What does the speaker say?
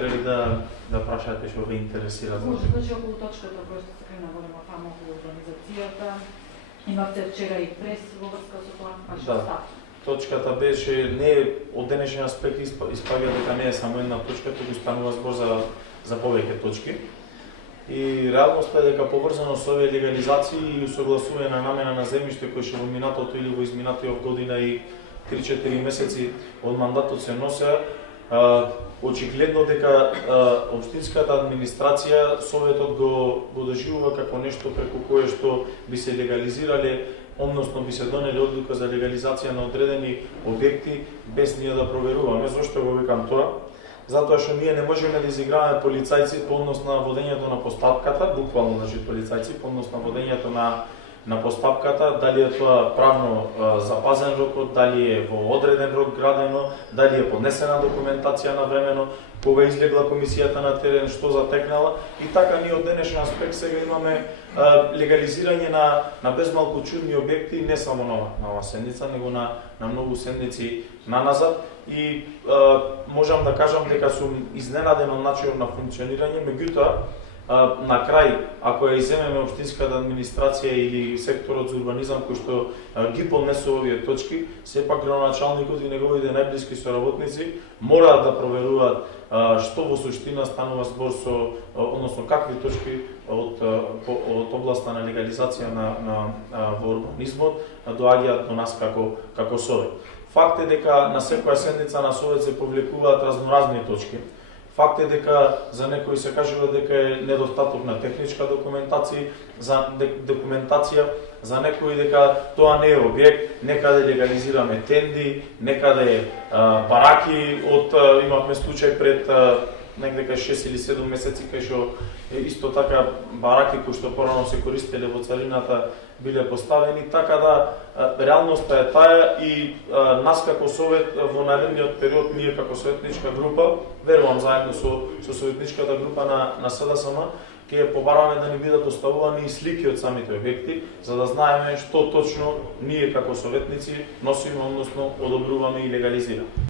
потреби да прашате што ве интересира. Значи околу точката која што се наговорима тамо околу организацијата, имавте вчера и прес во врска со тоа, а што става? Точката беше не од денешен аспект испаѓа дека не е само една точка, туку станува збор за повеќе точки. И реалноста е дека поврзано со овие легализации и усогласување на намена на земјиште кои што во минатото или во изминатиот година и 3-4 месеци од мандатот се носе, очигледно дека општинската администрација советот го доживува како нешто преку кое што би се легализирале, односно би се донеле одлука за легализација на одредени објекти без ние да проверуваме. Зошто го викам тоа? Затоа што ние не можеме да изиграваме полицајци по однос на водењето на постапката, буквално значи полицајци по однос на водењето на постапката, дали е тоа правно запазен рокот, дали е во одреден рок градено, дали е поднесена документација на времено, кога излегла комисијата на терен, што затекнала, и така ние од денешен аспект сега имаме легализирање на безмалку чудни објекти, не само на ова седница, него на многу седници наназад, и можам да кажам дека сум изненаден од начинот на функционирање, меѓутоа на крај, ако ја иземеме општинската администрација или секторот за урбанизам кој што ги поднесува овие точки, сепак градоначалникот и неговите најблиски соработници мораат да проверуваат што во суштина станува збор со, односно какви точки од областа на легализација во урбанизмот доаѓаат до нас како совет. Факт е дека на секоја седница на совет се публикуваат разноразни точки. Факт е дека за некои се кажува дека е недостаток на техничка документација, за некои дека тоа не е објект, некаде легализираме тенди, некаде бараки, имавме случај пред некаде 6 или 7 месеци кај што исто така бараки кои што порано се користеле во царината биле поставени, така да реалноста е таа и нас како совет во наредниот период ние како советничка група, верувам заедно со советничката група на СДСМ, ќе побараме да ни бидат доставувани и слики од самите објекти, за да знаеме што точно ние како советници носиме, односно одобруваме и легализираме.